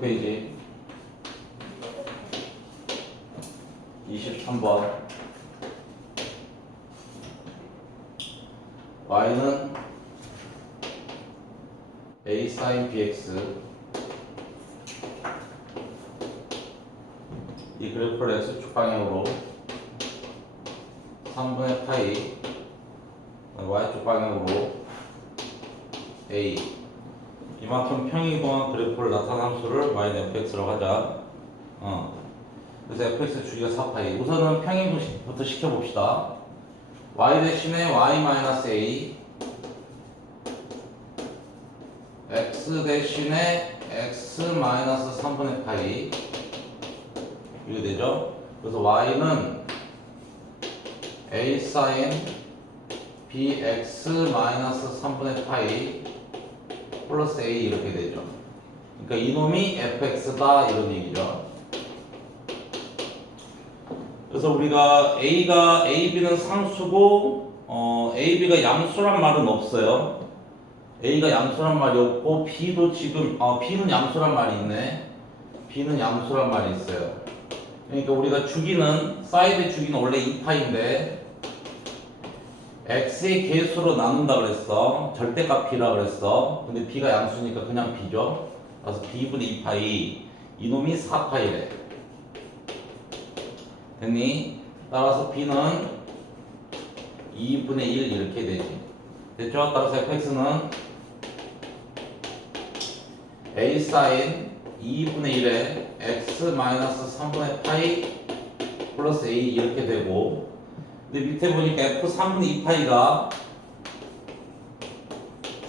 페이지 23번. y는 a sin bx, 이 그래프를 x축 방향으로 3분의 파이 y축 방향으로 a, 이만큼 평행이동한 그래프를 나타낸 함수를 y는 fx라고 하자. 그래서 fx 주기가 4파이. 우선은 평행부터 시켜봅시다. y 대신에 y-a, x 대신에 x-3분의 파이, 이렇게 되죠. 그래서 y는 a sin bx-3분의 파이 플러스 a 이렇게 되죠. 그러니까 이놈이 fx다 이런 얘기죠. 그래서 우리가 ab는 상수고 ab가 양수란 말은 없어요. a가 양수란 말이 없고 b도 지금 b는 양수란 말이 있네. b는 양수란 말이 있어요. 그러니까 우리가 주기는 사이드 주기는 원래 2파인데 x의 개수로 나눈다 그랬어. 절대값 b라 그랬어. 근데 b가 양수니까 그냥 b죠. 그래서 b분의 2파이, 이놈이 4파이래. 됐니? 따라서 b는 2분의 1 이렇게 되지. 됐죠? 따라서 fx는 a sin 2분의 1에 x-3분의 파이 플러스 a 이렇게 되고, 근데 밑에 보니까 f3분의 2파이가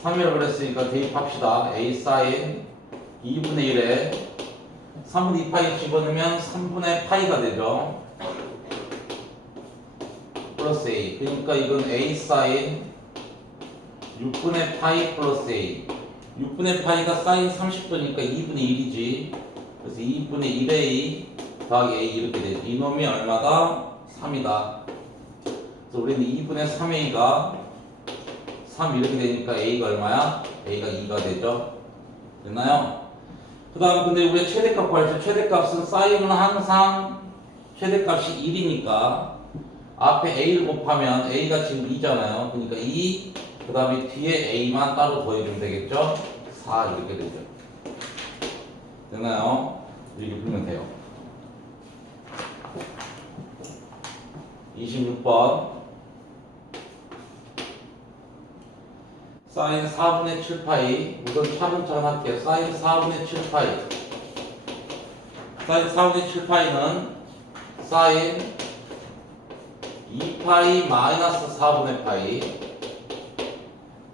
3이라고 그랬으니까 대입합시다. a sin 2분의 1에 3분의 2파이 집어넣으면 3분의 파이가 되죠. 플러스 a. 그러니까 이건 a sin 6분의 파이 플러스 a. 6분의 파이가 사인 30도니까 2분의 1이지. 그래서 2분의 1a 더하기 a 이렇게 되지. 이놈이 얼마다? 3이다. 그래서 우리는 2분의 3a가 3 이렇게 되니까 a가 얼마야? a가 2가 되죠. 됐나요? 그 다음 근데 우리가 최대값 구할 때 최대값은 사인은 항상 최대값이 1이니까 앞에 a를 곱하면 a가 지금 2잖아요. 그러니까 2, 그 다음에 뒤에 a만 따로 더해주면 되겠죠? 4 이렇게 되죠. 됐나요? 이렇게 풀면 돼요. 26번 사인 4분의 7파이. 우선 차근차근 할게요. 사인 4분의 7파이. 사인 4분의 7파이는 사인 2파이 마이너스 4분의 파이.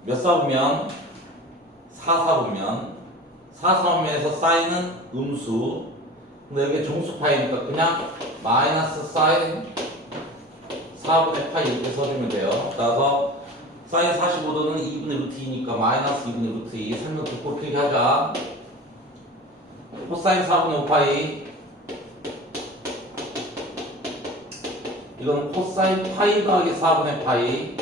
몇 사분면? 4사분면. 4사분면에서 사인은 음수. 근데 여기 정수파이니까 그냥 마이너스 사인 4분의 파이 이렇게 써주면 돼요. 따라서 사인 45도는 2분의 루트 2니까 마이너스 2분의 루트 2. 설명 듣고 크게 하자. 코사인 4분의 5파이. 이건 코사인 파이 더하기 4분의 파이.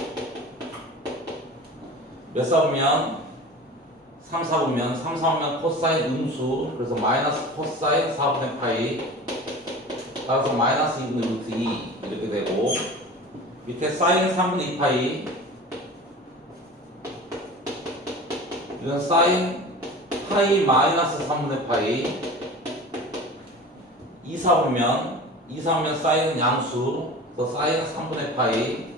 몇 사분면? 3, 4분면. 3, 4분면 코사인 음수. 그래서 마이너스 코사인 4분의 파이. 따라서 마이너스 2분의 루트 2 이렇게 되고, 밑에 사인 3분의 2파이. 이건 사인 파이 마이너스 3분의 파이. 2, 4분면. 2, 4분면 사인은 양수. 그래서 사인 3분의 파이.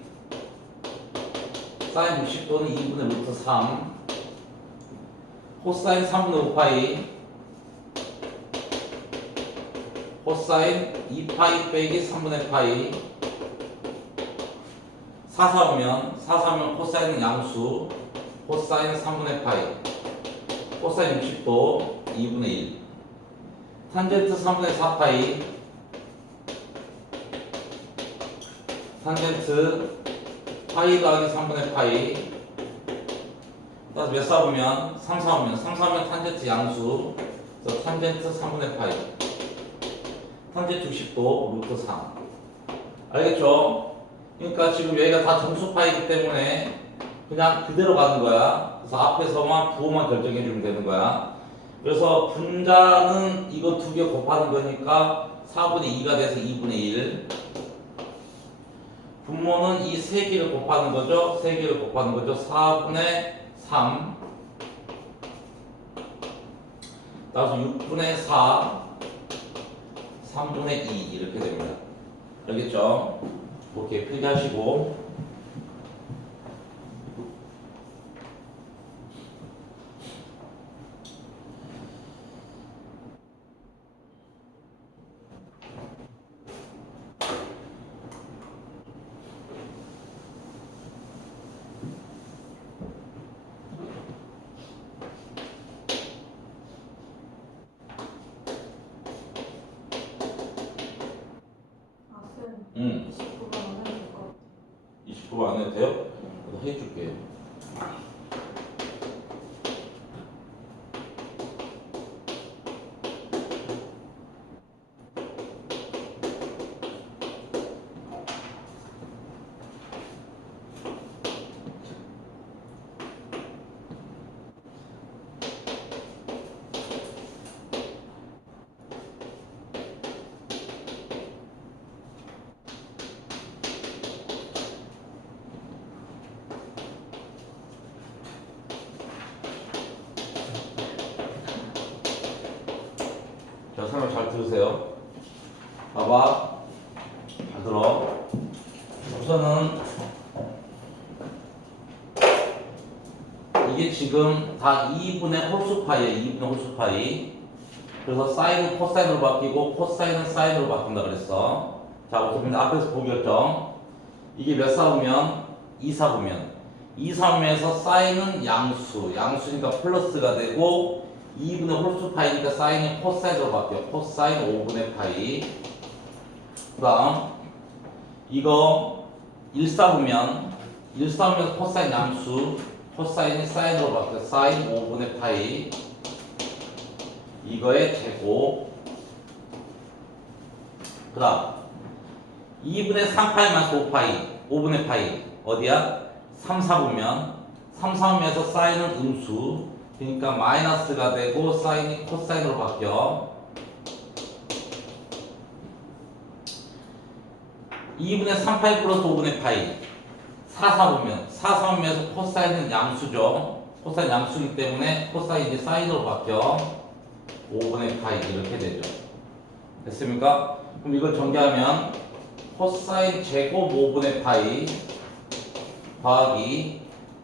사인 60도는 2분의 루트 3. 코사인 3분의 5파이. 코사인 2파이 빼기 3분의 파이. 4, 4분면. 4, 4분면 코사인은 양수. 코사인 3분의 파이. 코사인 60도 2분의 1. 탄젠트 3분의 4파이. 탄젠트 파이 더하기 3분의 파이. 따라서 몇 사분면? 3, 4분면. 3, 4분면 탄젠트 양수. 그래서 탄젠트 3분의 파이. 탄젠트 60도 루트 3. 알겠죠? 그러니까 지금 여기가 다 정수파이기 때문에 그냥 그대로 가는 거야. 그래서 앞에서만 부호만 결정해 주면 되는 거야. 그래서 분자는 이거 두 개 곱하는 거니까 4분의 2가 돼서 2분의 1. 분모는 이 세 개를 곱하는 거죠. 세 개를 곱하는 거죠. 4분의 3. 따라서 6분의 4, 3분의 2 이렇게 됩니다. 알겠죠? 이렇게 필기하시고. 쌤, 29번 안 해도 될 것 같아요. 29번 안 해도 돼요? 나도 해줄게요. 자, 설명 잘 들으세요. 봐봐. 잘 들어. 우선은 이게 지금 다 2분의 홀수파이에요. 2분의 홀수파이. 그래서 사인은 코사인으로 바뀌고 코사인은 사인으로 바뀐다 그랬어. 자, 우선 앞에서 보기였죠. 이게 몇 사분면? 2사분면. 2사분면에서 사인은 양수. 양수니까 플러스가 되고 2분의 홀수파이니까 사인이 코사인으로 바뀌어. 코사인 5분의 파이. 그 다음 이거 1사분면. 1사분면에서 코사인 양수. 코사인이 사인으로 바뀌어. 사인 5분의 파이. 이거의 제곱. 그 다음 2분의 3파이 마이너스 5파이 5분의 파이 어디야? 3, 4분면 3, 4분면에서 사인은 음수 그러니까 마이너스가 되고 사인이 코사인으로 바뀌어 2분의 3파이 플러스 5분의 파이 4, 4분면 4, 4분면에서 코사인은 양수죠. 코사인 양수이기 때문에 코사인이 사인으로 바뀌어 5분의 파이 이렇게 되죠. 됐습니까? 그럼 이걸 전개하면 코사인 제곱 5분의 파이 더하기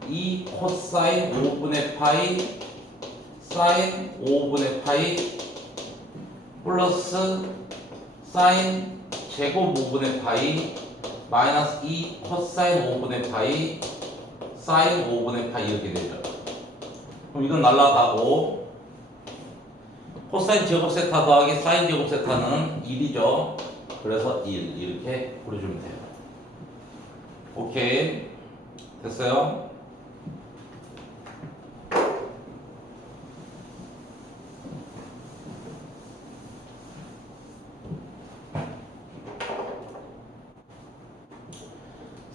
2 코사인 5분의 파이 사인 5분의 파이 플러스 사인 제곱 5분의 파이 마이너스 2 코사인 5분의 파이 사인 5분의 파이 이렇게 되죠. 그럼 이건 날라가고 코사인 제곱 세타 더하기 사인 제곱 세타는 1이죠. 그래서 1 이렇게 풀어주면 돼요. 오케이 됐어요?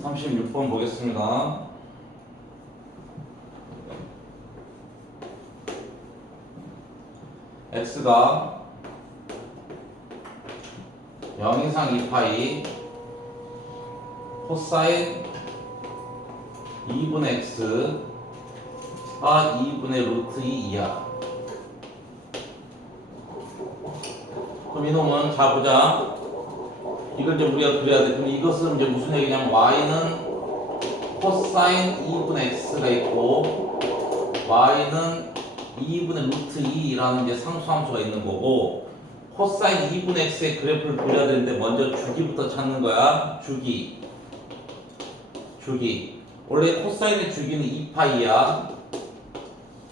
(36번) 보겠습니다. x가 0 이상 2파이 코사인 2분의 x가 2분의 루트 2 이하. 그럼 이놈은 자 보자. 이걸 좀 우리가 그려야 돼. 그럼 이것은 이제 무슨 얘기냐면 y는 코사인 2분의 x가 있고 y는 2분의 루트 2라는 이제 상수함수가 있는 거고 코사인 2분의 x의 그래프를 그려야 되는데 먼저 주기부터 찾는 거야. 주기. 원래 코사인의 주기는 2파이야.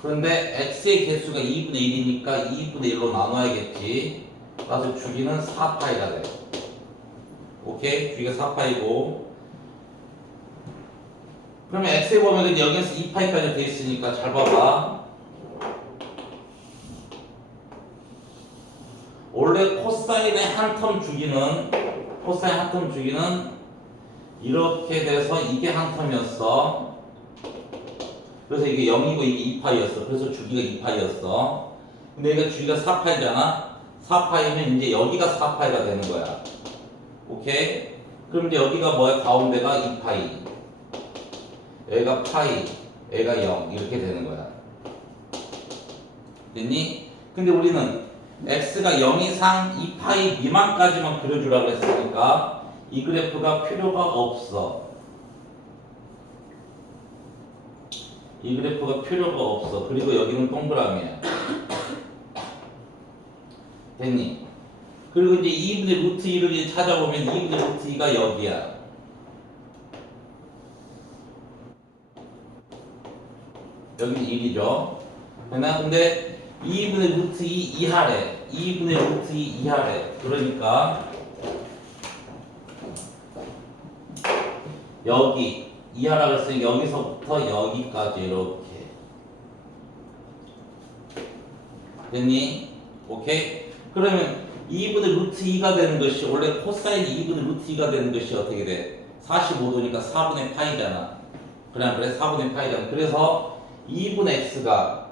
그런데 x의 개수가 2분의 1이니까 2분의 1로 나눠야겠지. 그래서 주기는 4파이가 돼. 오케이? 주기가 4파이고 그러면 x의 범위는 여기에서 2파이까지 돼 있으니까 잘 봐봐. 원래 코사인의 한 텀 주기는 이렇게 돼서 이게 한 텀이었어. 그래서 이게 0이고 이게 2파이였어. 그래서 주기가 2파이였어. 근데 얘가 주기가 4파이잖아. 4파이면 이제 여기가 4파이가 되는 거야. 오케이? 그럼 이제 여기가 뭐야? 가운데가 2파이. 여기가 파이, 여기가 0 이렇게 되는 거야. 됐니? 근데 우리는 x가 0 이상 2파이 미만까지만 그려주라고 했으니까 이 그래프가 필요가 없어. 이 그래프가 필요가 없어. 그리고 여기는 동그라미야. 됐니? 그리고 이제 2분의 루트 2를 찾아보면 2분의 루트 2가 여기야. 여기는 1이죠. 근데 2분의 루트 2 이하래. 2분의 루트 2 이하래. 그러니까 여기 이하라고 했으니까 여기서부터 여기까지 이렇게. 됐니? 오케이? 그러면 2분의 루트 2가 되는 것이 원래 코사인 2분의 루트 2가 되는 것이 어떻게 돼? 45도니까 4분의 파이잖아. 그래 4분의 파이잖아. 그래서 2분의 x가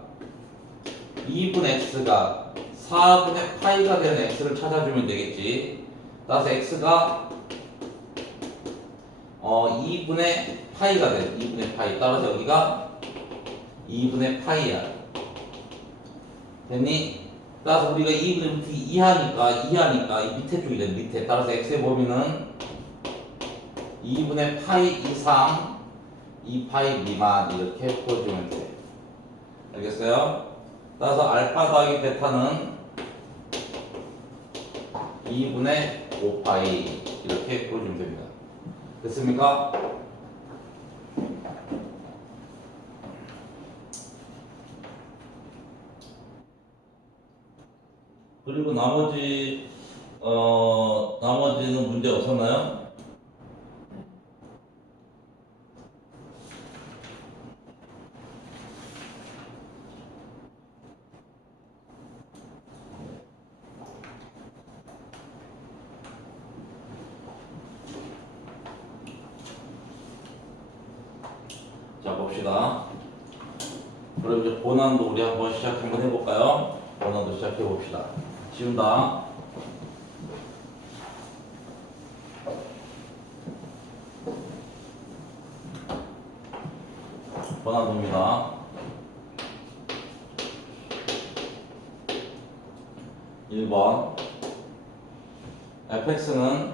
4분의 파이가 되는 x를 찾아주면 되겠지. 따라서 x가 2분의 파이가 돼. 2분의 파이. 따라서 여기가 2분의 파이야. 됐니? 따라서 우리가 2분의 루트 이하니까 이 밑에 쪽이 돼. 밑에. 따라서 x의 범위는 2분의 파이 이상 2파이 미만 이렇게 풀어주면 돼. 알겠어요? 따라서 알파 더하기 베타는 2분의 5파이 이렇게 풀어주면 됩니다. 됐습니까? 그리고 나머지는 문제 없었나요? 자, 봅시다. 그럼 이제 본안도 우리 한번 한번 해볼까요? 본안도 시작해 봅시다. 지운다. 본안도입니다. 1번 fx는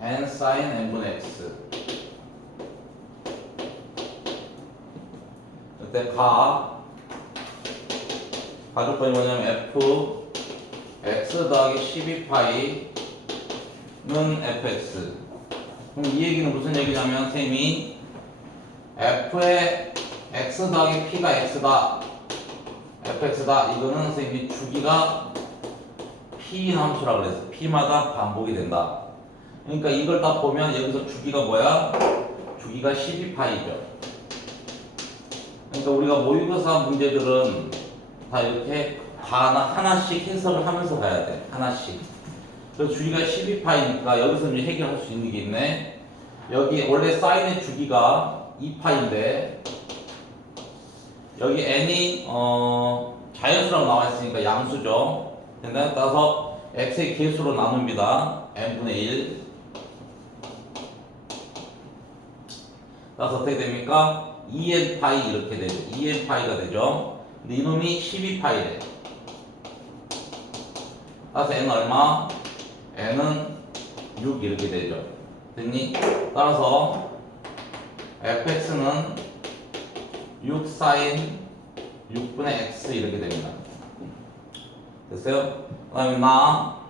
n sin n분의 x. 그때 가족법이 뭐냐면 f x 더하기 12파이는 fx. 그럼 이 얘기는 무슨 얘기냐면 선생님이 f의 x 더하기 p가 x다, fx다. 이거는 선생님이 주기가 p 함수라고 그랬어. p마다 반복이 된다. 그러니까 이걸 딱 보면 여기서 주기가 뭐야? 주기가 12파이죠. 그러니까 우리가 모의고사 문제들은 다 이렇게 다 하나씩 해석을 하면서 가야 돼. 하나씩. 그래서 주기가 12파이니까 여기서 이제 해결할 수 있는 게 있네. 여기 원래 사인의 주기가 2파인데 여기 n이 자연수라고 나와 있으니까 양수죠. 따라서 x의 개수로 나눕니다. n분의 1. 따라서 어떻게 됩니까? 2n파이 이렇게 되죠. 2n파이가 되죠. 근데 이놈이 12파이래. 따라서 n은 얼마? n은 6 이렇게 되죠. 됐니? 따라서 fx는 6 sin 6분의 x 이렇게 됩니다. 됐어요? 그 다음에 나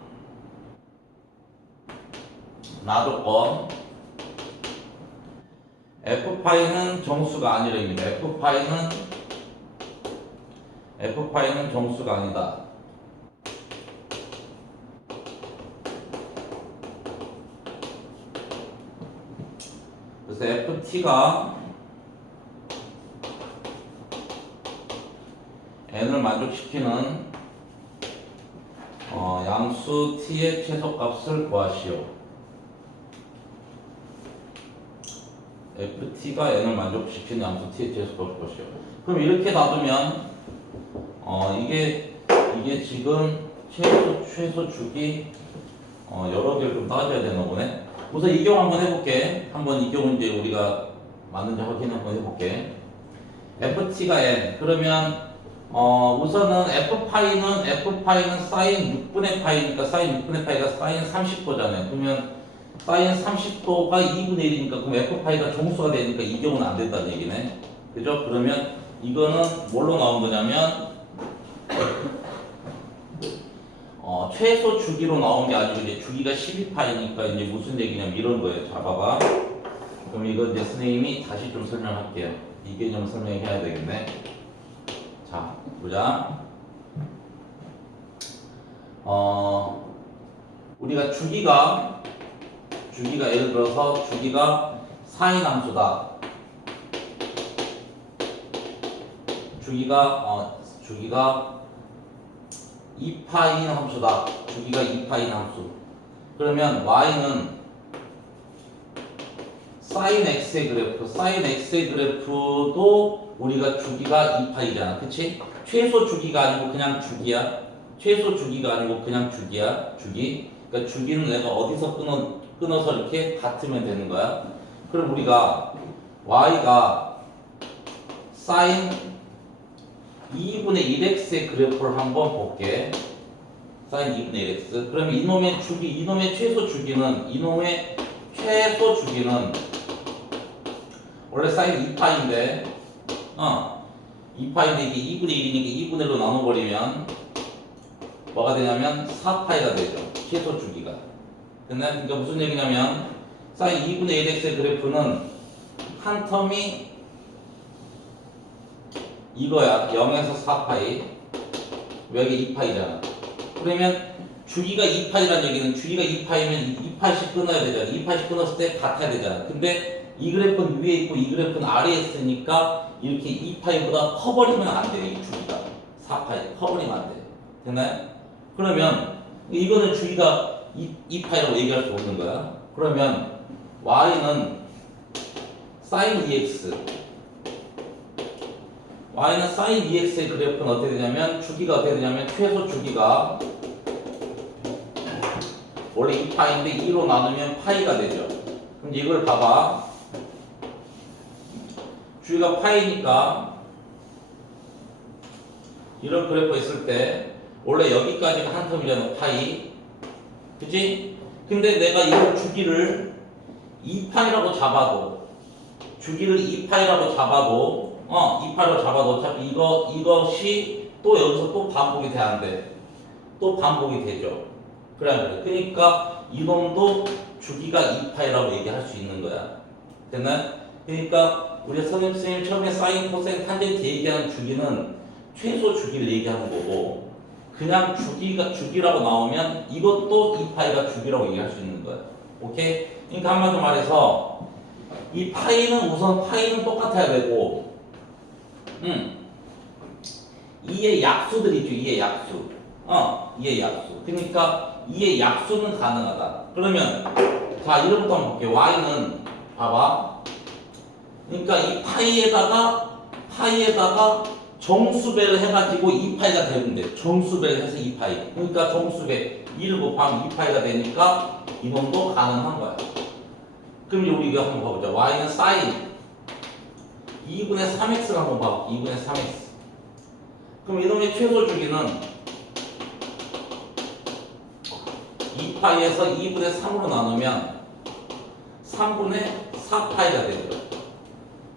조건 f파이는 정수가 아니라 입니다. f파이는 정수가 아니다. 그래서 ft가 n을 만족시키는 양수 t의 최소값을 구하시오. ft가 n을 만족시키는 함수 t에 대해서 볼 것이요. 그럼 이렇게 놔두면 이게 지금 최소 주기 여러 개를 좀 따져야 되나 보네. 우선 이 경우 한번 해볼게. 한번 이 경우 이제 우리가 맞는지 확인 한번 해볼게. ft가 n 그러면 우선은 f파이는 사인 6분의 파이니까 사인 6분의 파이가 사인 30도잖아요. 그러면 사인 30도가 2분의 1이니까 그럼 f파이가 정수가 되니까 이 경우는 안 된다는 얘기네. 그죠? 그러면 이거는 뭘로 나온 거냐면 최소 주기로 나온 게 아니고 이제 주기가 12파이니까 이제 무슨 얘기냐면 이런 거예요. 자, 봐봐. 그럼 이거 이제 선생님이 다시 좀 설명할게요. 이 개념 설명해야 되겠네. 자, 보자. 우리가 주기가 예를 들어서 주기가 사인 함수다. 주기가 2파인 함수다. 주기가 2파인 함수. 그러면 y는 sin x의 그래프, sin x의 그래프도 우리가 주기가 2파이잖아. 그치? 최소 주기가 아니고 그냥 주기야. 최소 주기가 아니고 그냥 주기야. 주기. 그러니까 주기는 내가 어디서 끊어서 이렇게 같으면 되는 거야. 그럼 우리가 y가 sin 2분의 1x의 그래프를 한번 볼게. sin 2분의 1x. 그러면 이놈의 최소 주기는 원래 sin 2파인데 2파인데 이게 2분의 1이니까 2분의 1로 나눠버리면 뭐가 되냐면 4파이가 되죠. 최소 주기가. 그러니까 무슨 얘기냐면 sin 2분의 1x의 그래프는 한 텀이 이거야. 0에서 4파이. 여기 2파이잖아. 그러면 주기가 2파이라는 얘기는 주기가 2파이면 2파이씩 끊어야 되잖아. 2파이씩 끊었을 때 같아야 되잖아. 근데 이 그래프는 위에 있고 이 그래프는 아래에 있으니까 이렇게 2파이보다 커버리면 안 돼. 이 주기가 4파이 커버리면 안 돼. 됐나요? 그러면 이거는 주기가 2파이라고 얘기할 수 없는 거야. 그러면 y는 sin 2x y는 sin 2x의 그래프는 어떻게 되냐면 주기가 어떻게 되냐면 최소 주기가 원래 2파인데 2로 나누면 파이가 되죠. 그럼 이걸 봐봐. 주기가 파이니까 이런 그래프가 있을 때 원래 여기까지가 한 텀이잖아. 파이. 그치? 근데 내가 이걸 주기를 2파이라고 잡아도 주기를 2파이라고 잡아도 2파이라고 잡아도 어차피 이것이 또 여기서 또 반복이 돼야 안 돼. 또 반복이 되죠. 그래. 그러니까 이놈도 주기가 2파이라고 얘기할 수 있는 거야. 됐나요? 그러니까 우리 선생님 처음에 사인, 코사인, 탄젠트 얘기하는 주기는 최소 주기를 얘기하는 거고 그냥 주기라고 나오면 이것도 2파이가 주기라고 얘기할 수 있는 거야. 오케이? 그러니까 한마디로 말해서 이 파이는 우선 파이는 똑같아야 되고 2의 약수들 있죠. 2의 약수. 2의 약수. 그러니까 2의 약수는 가능하다. 그러면 자 이름부터 한번 볼게요. y는 봐봐. 그러니까 이 파이에다가 정수배를 해가지고 2파이가 되면 돼. 정수배를 해서 2파이. 그러니까 정수배 1을 곱하면 2파이가 되니까 이놈도 가능한 거야. 그럼 이제 우리 이거 한번 봐보자. y는 sin 2분의 3x를 한번 봐볼게. 2분의 3x. 그럼 이놈의 최소 주기는 2파이에서 2분의 3으로 나누면 3분의 4파이가 되죠.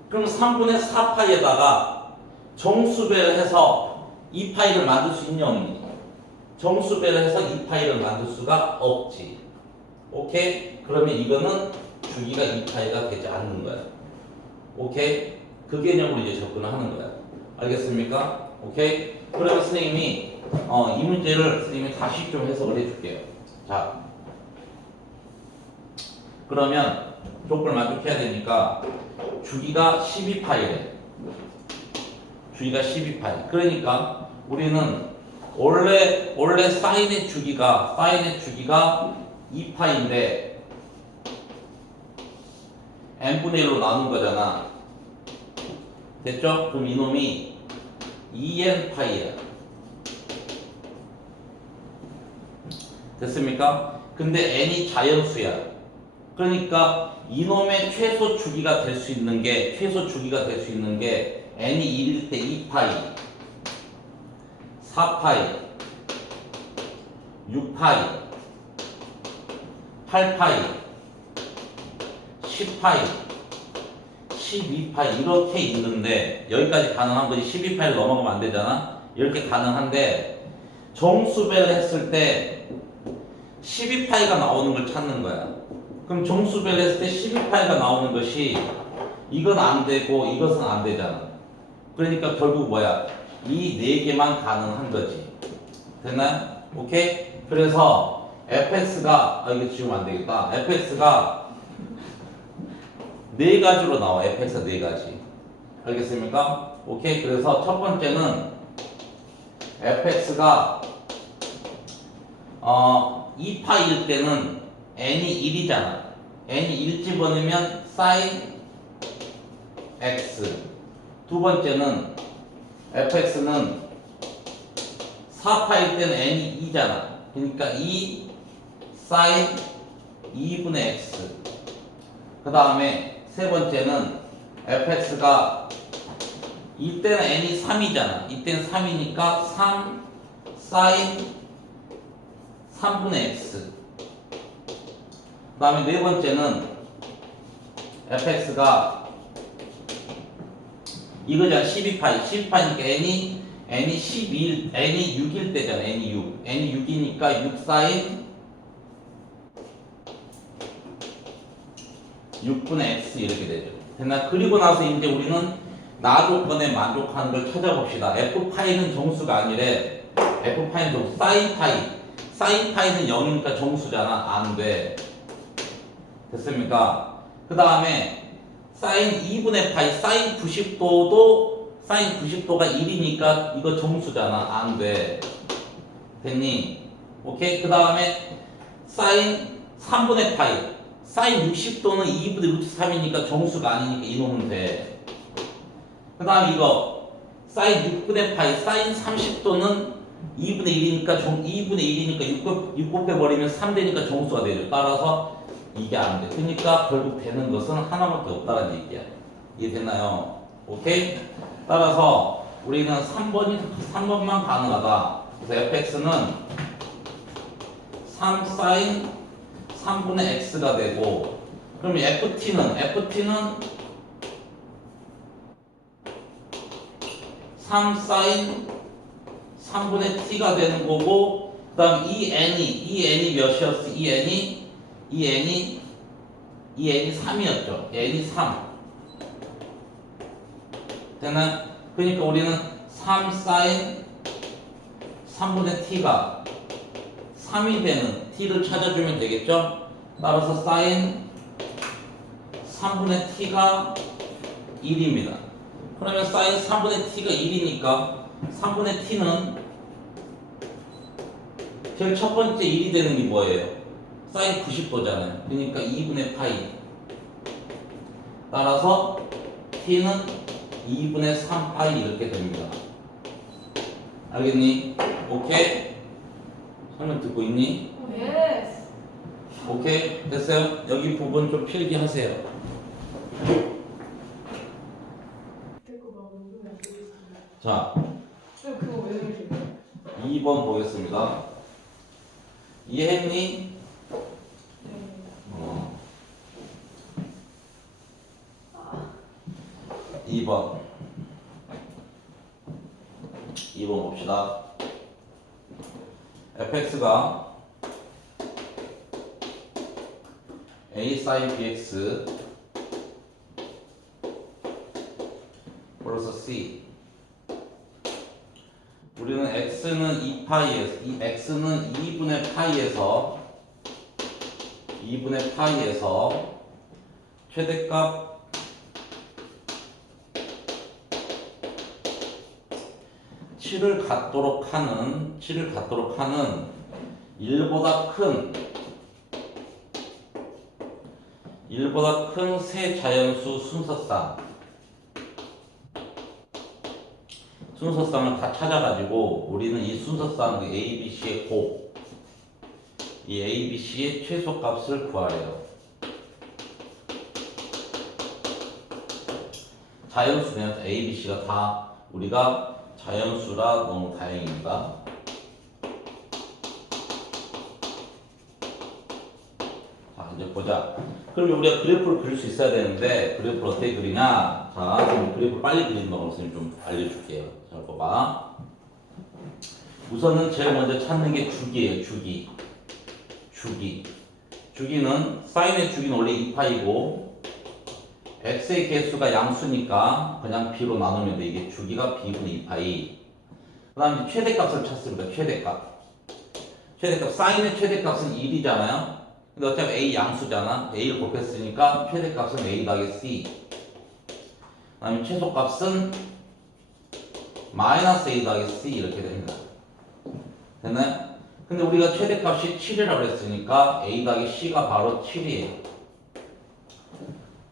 그럼 3분의 4파이에다가 정수배를 해서 2파이를 만들 수 있냐 없니? 정수배를 해서 2파이를 만들 수가 없지. 오케이? 그러면 이거는 주기가 2파이가 되지 않는 거야. 오케이? 그 개념으로 이제 접근을 하는 거야. 알겠습니까? 오케이? 그러면 선생님이 이 문제를 선생님이 다시 좀 해석을 해줄게요. 자, 그러면 조건을 만족해야 되니까 주기가 12파이래. 주기가 12파이. 그러니까 우리는 원래 사인의 주기가 2파이인데 n분의 1로 나눈 거잖아. 됐죠? 그럼 이놈이 2n 파이야. 됐습니까? 근데 n이 자연수야. 그러니까 이놈의 최소 주기가 될 수 있는 게 n이 1일 때 2파이, 4파이, 6파이, 8파이, 10파이, 12파이 이렇게 있는데 여기까지 가능한 거지. 12파이를 넘어가면 안 되잖아. 이렇게 가능한데 정수배를 했을 때 12파이가 나오는 걸 찾는 거야. 그럼 정수배를 했을 때 12파이가 나오는 것이 이건 안 되고 이것은 안 되잖아. 그러니까 결국 뭐야? 이 네 개만 가능한 거지. 됐나요? 오케이? 그래서 fx가 이거 지우면 안 되겠다. fx가 네 가지로 나와. fx가 네 가지. 알겠습니까? 오케이? 그래서 첫 번째는 fx가 2파일 때는 n이 1이잖아. n이 1 집어넣으면 sin x. 두 번째는 fx는 4파일 때는 n이 2잖아. 그러니까 2 sin 2분의 x. 그 다음에 세 번째는 fx가 이때는 n이 3이잖아. 이때는 3이니까 3 sin 3분의 x. 그 다음에 네 번째는 fx가 이거잖아. 12파이니까 n이 6일 때잖아. n이 6이니까 6 sin 6분의 x 이렇게 되죠. 됐나? 그리고 나서 이제 우리는 나 조건에 만족하는 걸 찾아봅시다. f파이는 정수가 아니래. f파이는 정수. sin 파이는 0이니까 정수잖아. 안 돼. 됐습니까? 그 다음에 sin 2분의 파이, sin 90도가 1이니까 이거 정수잖아. 안 돼. 됐니? 오케이? 그 다음에 sin 3분의 파이, sin 60도는 2분의 루트 3이니까 정수가 아니니까 이놈은 돼. 그 다음 이거 sin 6분의 파이, sin 30도는 2분의 1이니까 6 곱해버리면 3 되니까 정수가 되죠. 따라서 이게 안 돼. 그러니까 결국 되는 것은 하나밖에 없다는 얘기야. 이해됐나요? 오케이? 따라서 우리는 3번만 가능하다. 그래서 fx는 3 sin 3분의 x가 되고, 그럼 ft는 3 sin 3분의 t가 되는 거고, 그 다음 이 n이 몇이었어? 이 n이 3이었죠. n이 3. 되나? 그러니까 우리는 3 sin 3분의 t가 3이 되는 t를 찾아주면 되겠죠? 따라서 sin 3분의 t가 1입니다. 그러면 sin 3분의 t가 1이니까 3분의 t는 제일 첫 번째 1이 되는 게 뭐예요? sin 90도잖아요. 그러니까 2분의 파이. 따라서 t는 2분의 3파이 이렇게 됩니다. 알겠니? 오케이? 설명 듣고 있니? 예스. 오케이? 됐어요? 여기 부분 좀 필기하세요. 듣고 막 녹음이 안 되겠습니다. 자, 저 그거 왜 그러시나요? 2번 보겠습니다. 이해했니? 네. 2번 봅시다. fx가 a sin bx 플러스 c. 우리는 x는 2파이에서, 이 x는 2분의 파이에서 최대값 를 갖도록 하는 1보다 큰 1보다 큰 세 자연수 순서쌍. 순서쌍을 다 찾아가지고 우리는 이 순서쌍 A, B, C의 곱, 이 A, B, C의 최소값을 구하래요. 자연수면 A, B, C가 다 우리가 자연수라 너무 다행입니다. 자, 이제 보자. 그럼 우리가 그래프를 그릴 수 있어야 되는데 그래프를 어떻게 그리냐? 자, 그럼 그래프 빨리 그리는 방법을 선생님 좀 알려줄게요. 잘 봐봐. 우선은 제일 먼저 찾는 게 주기예요. 주기. 주기는 사인의 주기는 원래 2파이고 x의 개수가 양수니까 그냥 b로 나누면 돼. 이게 주기가 b분의 2파이. 그 다음에 최대값을 찾습니다. 최대값 사인의 최대값은 1이잖아요. 근데 어차피 a 양수잖아. a를 곱했으니까 최대값은 a 더하기 c. 그 다음에 최소값은 마이너스 a 더하기 c 이렇게 됩니다. 됐나요? 근데 우리가 최대값이 7이라고 했으니까 a 더하기 c가 바로 7이에요.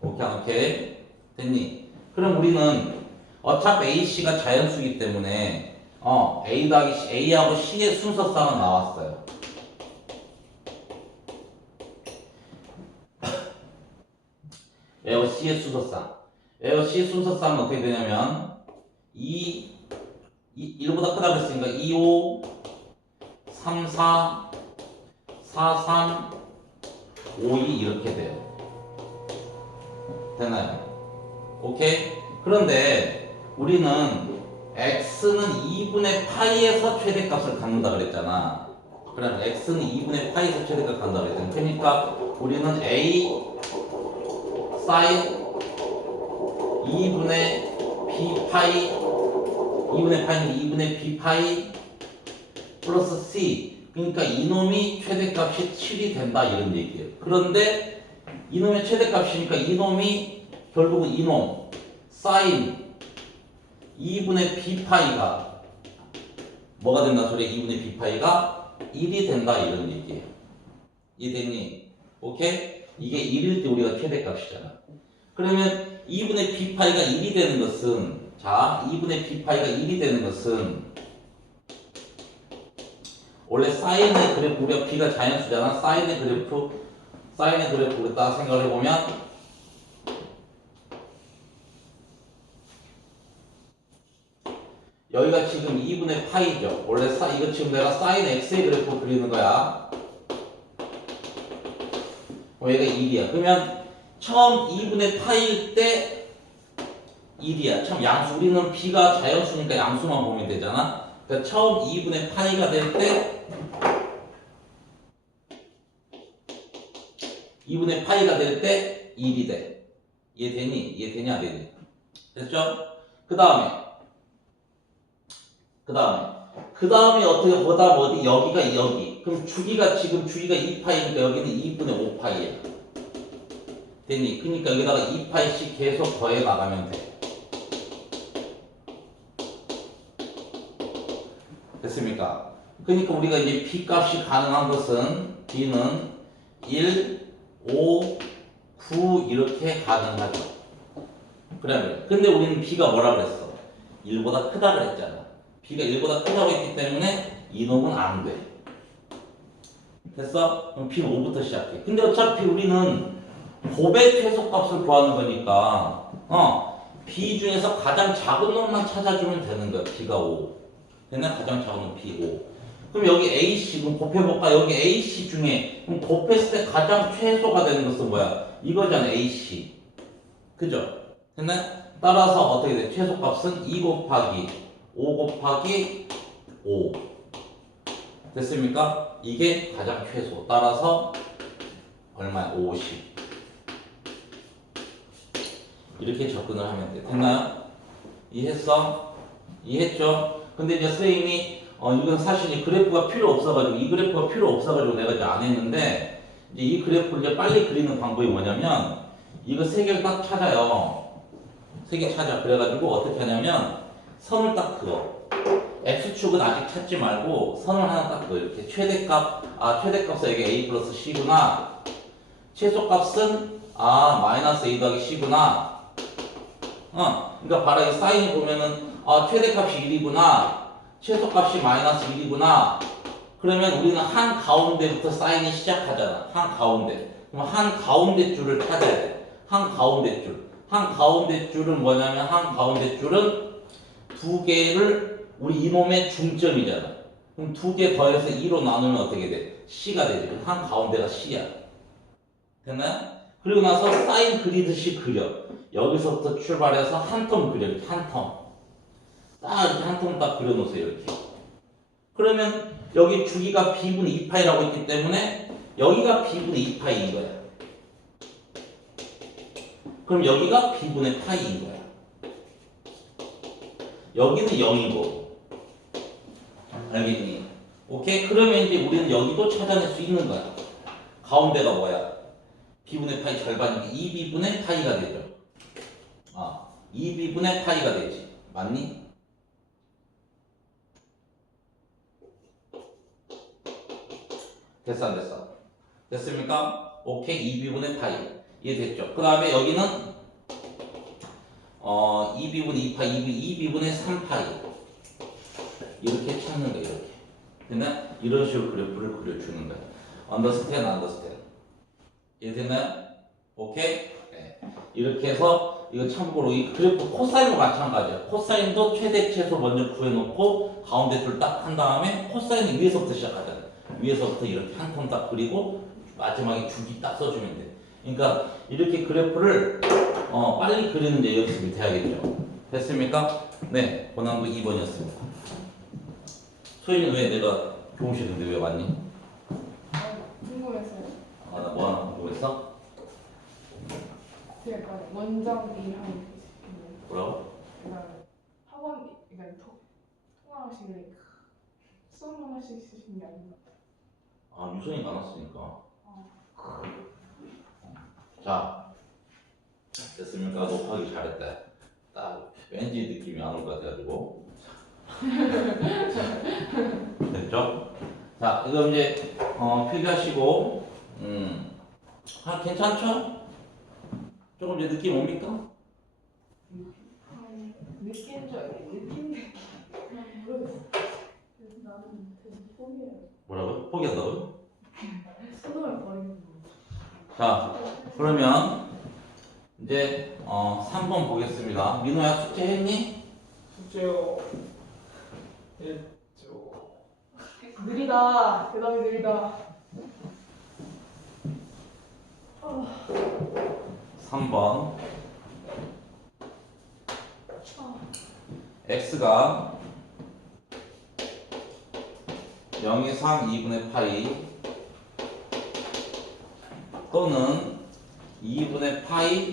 오케이. 됐니? 그럼 우리는 어차피 a, c가 자연수이기 때문에 a 더하기 c, a하고 c의 순서쌍은 나왔어요. a하고 c의 순서쌍. a하고 c의 순서쌍은 어떻게 되냐면 1보다 크다고 했으니까 2, 5, 3, 4, 4, 3, 5, 2 이렇게 돼요. 되나요? 오케이? 그런데 우리는 x는 2분의 파이에서 최대값을 갖는다 그랬잖아. 그럼 x는 2분의 파이에서 최대값 갖는다 그랬잖아. 그러니까 우리는 a 사인 2분의 b 파이 2분의 파이는 2분의 b 파이 플러스 c. 그러니까 이놈이 최대값이 7이 된다 이런 얘기예요. 그런데 이놈의 최대값이니까 이놈이 결국은 이놈 사인 2분의 b파이가 뭐가 된다 소리야? 2분의 b파이가 1이 된다 이런 얘기예요. 이해됐니? 오케이? 이게 1일 때 우리가 최대값이잖아. 그러면 2분의 b파이가 1이 되는 것은 자 2분의 b파이가 1이 되는 것은 원래 사인의 그래프 우리가 b가 자연수잖아. 사인의 그래프를 딱 생각을 해보면 여기가 지금 2분의 파이죠. 원래 이거 지금 내가 사인 x의 그래프 그리는 거야. 얘가 1이야. 그러면 처음 2분의 파이일 때 1이야. 처음 양수. 우리는 b가 자연수니까 양수만 보면 되잖아. 그러니까 처음 2분의 파이가 될 때 2분의 파이가 될 때 1이 돼. 이해되니? 이해되냐? 안 되니? 됐죠? 그 다음에 어떻게 보다 어디 여기가 여기. 그럼 주기가 지금 주기가 2파이니까 여기는 2분의 5파이야. 됐니? 그러니까 여기다가 2파이씩 계속 더해 나가면 돼. 됐습니까? 그러니까 우리가 이제 b 값이 가능한 것은 b는 1, 5, 9 이렇게 가능하죠. 그래. 근데 우리는 b가 뭐라 그랬어? 1보다 크다 그랬잖아. b가 1보다 크다고 했기 때문에 이놈은 안 돼. 됐어? 그럼 b는 5부터 시작해. 근데 어차피 우리는 곱의 최소값을 구하는 거니까 b 중에서 가장 작은 놈만 찾아주면 되는 거야. b가 5. 됐나? 가장 작은 놈 b 5. 그럼 여기 AC 그럼 곱해볼까? 여기 AC 중에 그럼 곱했을 때 가장 최소가 되는 것은 뭐야? 이거잖아. AC. 그죠? 됐나? 따라서 어떻게 돼? 최소값은 2 곱하기 5 곱하기 5. 됐습니까? 이게 가장 최소. 따라서 얼마야? 50. 이렇게 접근을 하면 돼. 됐나요? 이해했어? 이해했죠? 근데 이제 선생님이 이건 사실 이 그래프가 필요 없어가지고 내가 이제 안 했는데 이제 이 그래프를 이제 빨리 그리는 방법이 뭐냐면 이거 세 개를 딱 찾아요. 세 개 찾아. 그래가지고 어떻게 하냐면 선을 딱 그어. x축은 아직 찾지 말고 선을 하나 딱 그어. 이렇게 최대값은 여기 a 플러스 c구나. 최소값은 아, 마이너스 a 더하기 c구나. 그러니까 봐라. 이 사인이 보면은 아, 최대값이 1이구나. 최소값이 마이너스 1이구나. 그러면 우리는 한 가운데부터 사인이 시작하잖아. 한 가운데. 그럼 한 가운데 줄을 찾아야 돼. 한 가운데 줄. 한 가운데 줄은 뭐냐면 한 가운데 줄은 두 개를 우리 이놈의 중점이잖아. 그럼 두 개 더해서 2로 나누면 어떻게 돼? C가 되지. 한 가운데가 C야. 됐나요? 그리고 나서 사인 그리듯이 그려. 여기서부터 출발해서 한 텀 그려. 이렇게 한 텀. 딱 이렇게 한 텀 딱 그려놓으세요. 이렇게. 그러면 여기 주기가 b분의 2파이라고 있기 때문에 여기가 b분의 2파이인 거야. 그럼 여기가 b분의 파이인 거야. 여기는 0이고. 알겠니? 오케이? 그러면 이제 우리는 여기도 찾아낼 수 있는 거야. 가운데가 뭐야? b분의 파이 절반이니까 2b분의 파이가 되죠. 2b분의 파이가 되지. 맞니? 됐어 안 됐어? 됐습니까? 오케이. 2b분의 파이 이해됐죠? 그 다음에 여기는 2b분의 2파이 2b분의 3파이 이렇게 찾는 거야. 이렇게 됐나? 이런 식으로 그래프를 그려주는 거야. understand understand 이해됐나요? 오케이? 네. 이렇게 해서 이거 참고로 이 그래프 코사인도 마찬가지야. 코사인도 최대 최소 먼저 구해놓고 가운데 줄 딱 한 다음에 코사인은 위에서부터 시작하잖아. 위에서부터 이렇게 한 텀 딱 그리고 마지막에 주기 딱 써주면 돼. 그러니까 이렇게 그래프를 빨리 그리는 이제 연습이 돼야겠죠. 됐습니까? 네, 번안부 2번이었습니다. 소희는 왜 내가 교무실인데 왜 왔니? 궁금했어요. 나 뭐 하나 궁금했어? 제가 약간 원장 일하고 계시길래 뭐라고? 약간 학원 약간 통화하시길래 수업만 할 수 있으신 게 아닌가. 아, 유선이 많았으니까. 자, 됐습니까? 녹화하기 잘했다. 딱 왠지 느낌이 안 올 것 같아가지고. 됐죠? 자, 이거 이제 필기하시고, 괜찮죠? 조금 이제 느낌 옵니까? 느낀 줄 알고 느낀 모르겠어. 그래서 나는 되게 포기해요. 뭐라고요? 포기한다고요? 수능을 버리는 거. 자, 그러면 이제 3번 보겠습니다. 민호야 숙제 했니? 숙제요. 했죠. 느리다. 대답이 느리다. 3번 x가 0 이상 2분의 파이 또는 2분의 파이